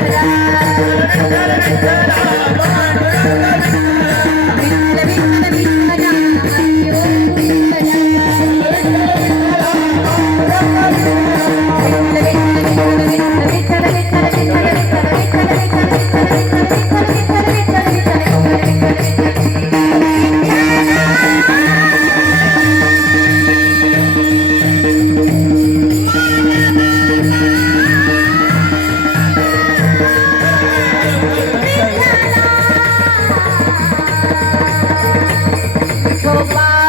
Guarda. so far.